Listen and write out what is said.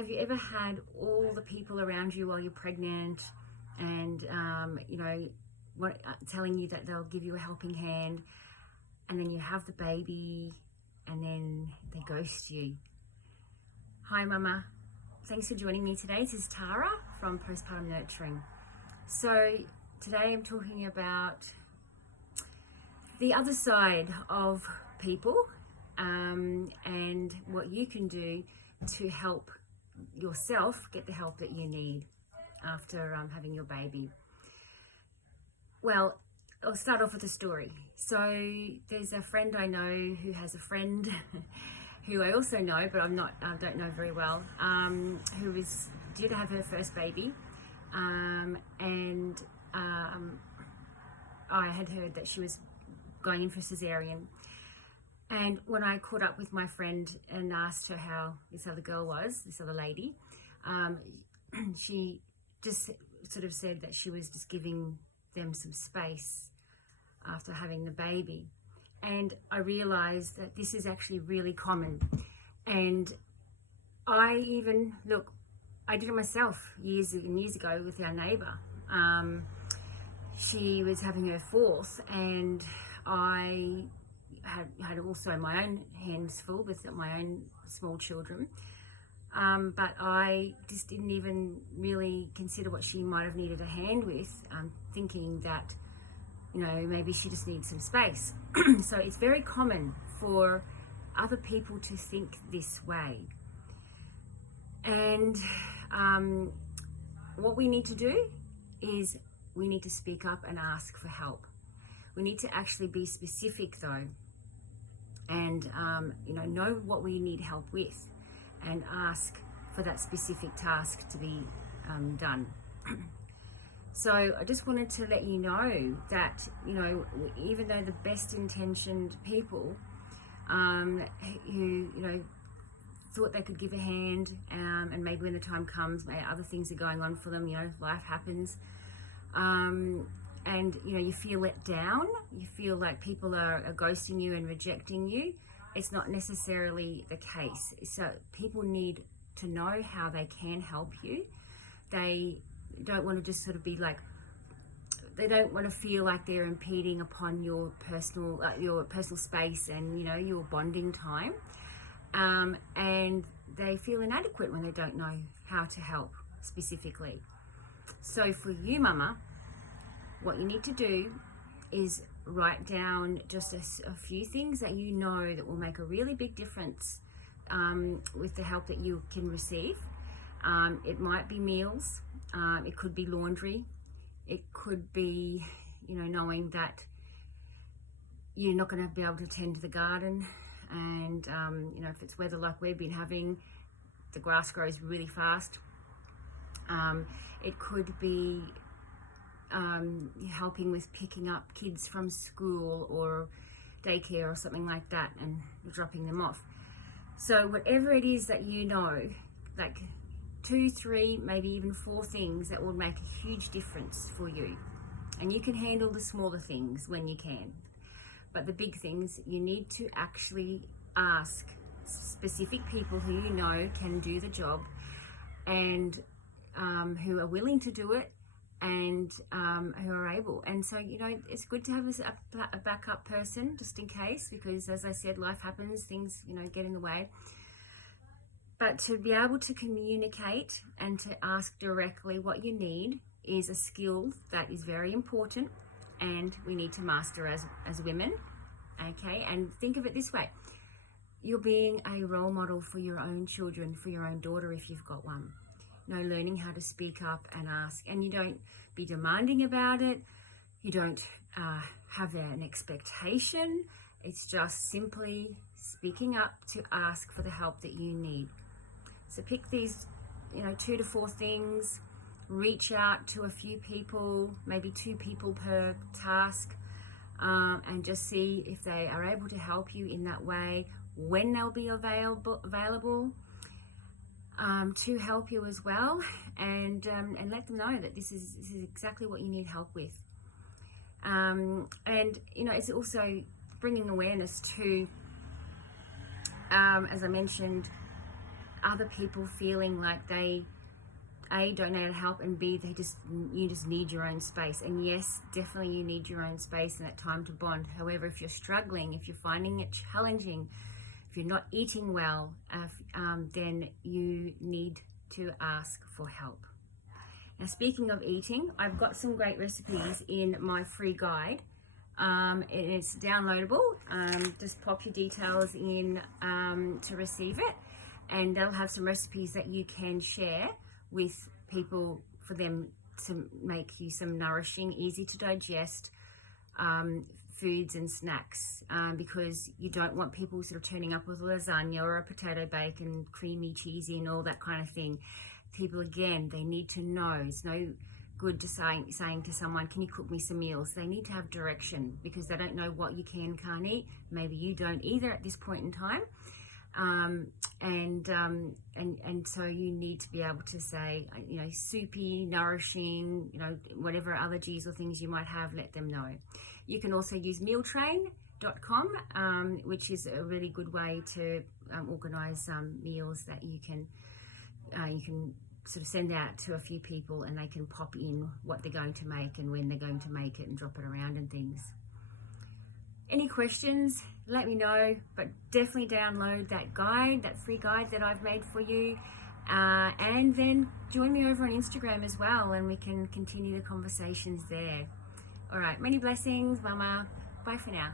Have you ever had all the people around you while you're pregnant and, telling you that they'll give you a helping hand, and then you have the baby and then they ghost you? Hi, Mama. Thanks for joining me today. This is Tara from Postpartum Nurturing. So today I'm talking about the other side of people and what you can do to help yourself get the help that you need after having your baby. Well, I'll start off with a story. So there's a friend I know who has a friend who I also know, but I don't know very well, who is due to have her first baby, and I had heard that she was going in for cesarean. And when I caught up with my friend and asked her how this other girl was, this other lady, she just sort of said that she was just giving them some space after having the baby. And I realized that this is actually really common. And I did it myself years and years ago with our neighbor. She was having her fourth, and I had also my own hands full with my own small children. But I just didn't even really consider what she might have needed a hand with, thinking that, maybe she just needs some space. So it's very common for other people to think this way. And what we need to do is we need to speak up and ask for help. We need to actually be specific though, and know what we need help with, and ask for that specific task to be done. So I just wanted to let you know that, even though the best intentioned people who, thought they could give a hand, and maybe when the time comes, maybe other things are going on for them, life happens, and you feel let down, you feel like people are ghosting you and rejecting you. It's not necessarily the case. So people need to know how they can help you. They don't want to just sort of be like, they don't want to feel like they're impeding upon your personal space and your bonding time, and they feel inadequate when they don't know how to help specifically. So for you, Mama, what you need to do is write down just a few things that that will make a really big difference with the help that you can receive. It might be meals, it could be laundry, it could be, knowing that you're not going to be able to tend to the garden, and if it's weather like we've been having, the grass grows really fast. It could be helping with picking up kids from school or daycare or something like that and dropping them off. So whatever it is that like 2, 3, maybe even 4 things that will make a huge difference for you. And you can handle the smaller things when you can. But the big things, you need to actually ask specific people who can do the job, and who are willing to do it, and who are able. And so it's good to have a backup person just in case, because as I said, life happens, things get in the way. But to be able to communicate and to ask directly what you need is a skill that is very important, and we need to master as women. Okay, and think of it this way: you're being a role model for your own children, for your own daughter if you've got one. Learning how to speak up and ask, and you don't be demanding about it. You don't have an expectation. It's just simply speaking up to ask for the help that you need. So pick these, 2 to 4 things. Reach out to a few people, maybe 2 people per task, and just see if they are able to help you in that way, when they'll be available. To help you as well, and let them know that this is exactly what you need help with. And it's also bringing awareness to, as I mentioned, other people feeling like they A, don't know how to help, and B, you just need your own space. And yes, definitely you need your own space and that time to bond. However, if you're struggling, if you're finding it challenging, if you're not eating well, then you need to ask for help. Now, speaking of eating, I've got some great recipes in my free guide. It's downloadable. Just pop your details in to receive it, and they'll have some recipes that you can share with people for them to make you some nourishing, easy to digest foods and snacks, because you don't want people sort of turning up with lasagna or a potato bacon, creamy, cheesy, and all that kind of thing. People, again, they need to know. It's no good to saying to someone, can you cook me some meals? They need to have direction, because they don't know what you can and can't eat. Maybe you don't either at this point in time. And so you need to be able to say, soupy, nourishing, whatever allergies or things you might have, let them know. You can also use mealtrain.com, which is a really good way to organize meals that you can sort of send out to a few people, and they can pop in what they're going to make and when they're going to make it and drop it around and things. Any questions, let me know, but definitely download that guide, that free guide that I've made for you, and then join me over on Instagram as well, and we can continue the conversations there. All right, many blessings, Mama. Bye for now.